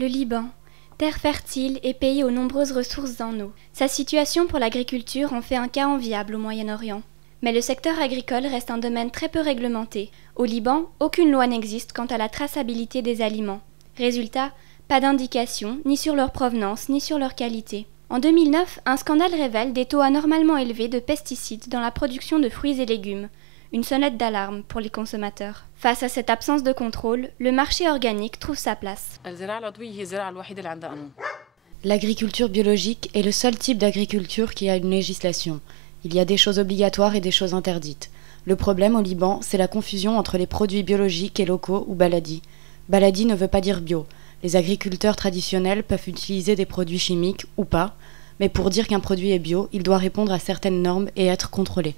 Le Liban, terre fertile et pays aux nombreuses ressources en eau. Sa situation pour l'agriculture en fait un cas enviable au Moyen-Orient. Mais le secteur agricole reste un domaine très peu réglementé. Au Liban, aucune loi n'existe quant à la traçabilité des aliments. Résultat, pas d'indication ni sur leur provenance ni sur leur qualité. En 2009, un scandale révèle des taux anormalement élevés de pesticides dans la production de fruits et légumes. Une sonnette d'alarme pour les consommateurs. Face à cette absence de contrôle, le marché organique trouve sa place. L'agriculture biologique est le seul type d'agriculture qui a une législation. Il y a des choses obligatoires et des choses interdites. Le problème au Liban, c'est la confusion entre les produits biologiques et locaux ou baladi. Baladi ne veut pas dire bio. Les agriculteurs traditionnels peuvent utiliser des produits chimiques ou pas, mais pour dire qu'un produit est bio, il doit répondre à certaines normes et être contrôlé.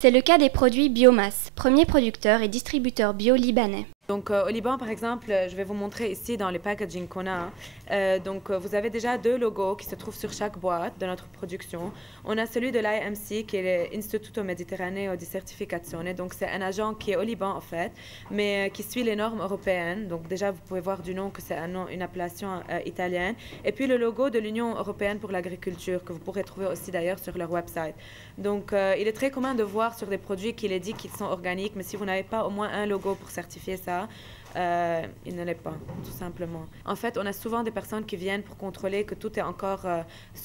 C'est le cas des produits biomasse, premier producteur et distributeur bio libanais. Donc au Liban, par exemple, je vais vous montrer ici dans les packaging qu'on a. Vous avez déjà 2 logos qui se trouvent sur chaque boîte de notre production. On a celui de l'IMC qui est l'Istituto Mediterraneo di Certificazione. Donc c'est un agent qui est au Liban en fait, mais qui suit les normes européennes. Donc déjà vous pouvez voir du nom que c'est une appellation italienne. Et puis le logo de l'Union européenne pour l'agriculture que vous pourrez trouver aussi d'ailleurs sur leur website. Donc il est très commun de voir sur des produits qu'il est dit qu'ils sont organiques, mais si vous n'avez pas au moins un logo pour certifier ça, il ne l'est pas, tout simplement. En fait, on a souvent des personnes qui viennent pour contrôler que tout est encore,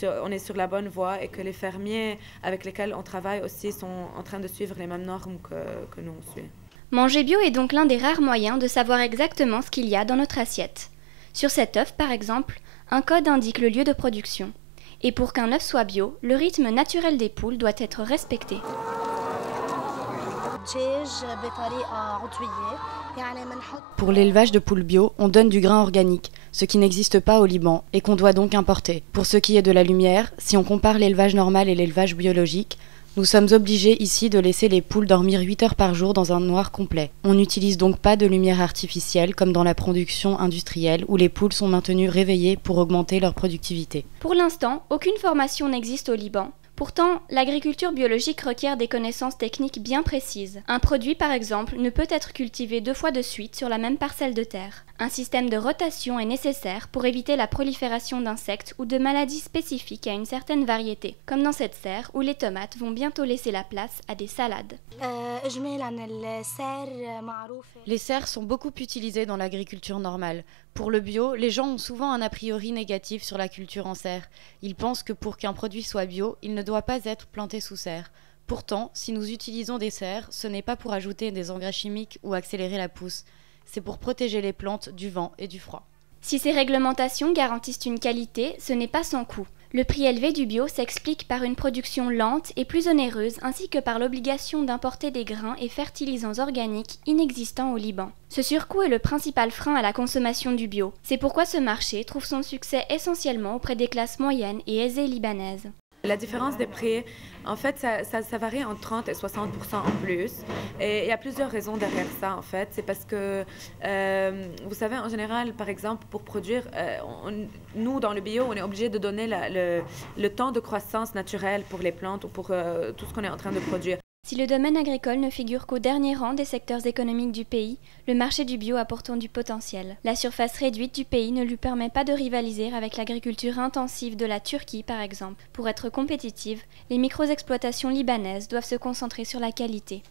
on est sur la bonne voie et que les fermiers avec lesquels on travaille aussi sont en train de suivre les mêmes normes que nous on suit. Manger bio est donc l'un des rares moyens de savoir exactement ce qu'il y a dans notre assiette. Sur cet œuf, par exemple, un code indique le lieu de production. Et pour qu'un œuf soit bio, le rythme naturel des poules doit être respecté. Pour l'élevage de poules bio, on donne du grain organique, ce qui n'existe pas au Liban et qu'on doit donc importer. Pour ce qui est de la lumière, si on compare l'élevage normal et l'élevage biologique, nous sommes obligés ici de laisser les poules dormir 8 heures par jour dans un noir complet. On n'utilise donc pas de lumière artificielle comme dans la production industrielle où les poules sont maintenues réveillées pour augmenter leur productivité. Pour l'instant, aucune formation n'existe au Liban. Pourtant, l'agriculture biologique requiert des connaissances techniques bien précises. Un produit, par exemple, ne peut être cultivé 2 fois de suite sur la même parcelle de terre. Un système de rotation est nécessaire pour éviter la prolifération d'insectes ou de maladies spécifiques à une certaine variété, comme dans cette serre où les tomates vont bientôt laisser la place à des salades. Les serres sont beaucoup utilisées dans l'agriculture normale. Pour le bio, les gens ont souvent un a priori négatif sur la culture en serre. Ils pensent que pour qu'un produit soit bio, il ne doit pas être planté sous serre. Pourtant, si nous utilisons des serres, ce n'est pas pour ajouter des engrais chimiques ou accélérer la pousse. C'est pour protéger les plantes du vent et du froid. Si ces réglementations garantissent une qualité, ce n'est pas sans coût. Le prix élevé du bio s'explique par une production lente et plus onéreuse ainsi que par l'obligation d'importer des grains et fertilisants organiques inexistants au Liban. Ce surcoût est le principal frein à la consommation du bio. C'est pourquoi ce marché trouve son succès essentiellement auprès des classes moyennes et aisées libanaises. La différence des prix, en fait, ça varie entre 30 et 60% en plus. Et il y a plusieurs raisons derrière ça, en fait. C'est parce que, vous savez, en général, par exemple, pour produire, nous, dans le bio, on est obligé de donner le temps de croissance naturelle pour les plantes ou pour tout ce qu'on est en train de produire. Si le domaine agricole ne figure qu'au dernier rang des secteurs économiques du pays, le marché du bio a pourtant du potentiel. La surface réduite du pays ne lui permet pas de rivaliser avec l'agriculture intensive de la Turquie, par exemple. Pour être compétitive, les micro-exploitations libanaises doivent se concentrer sur la qualité.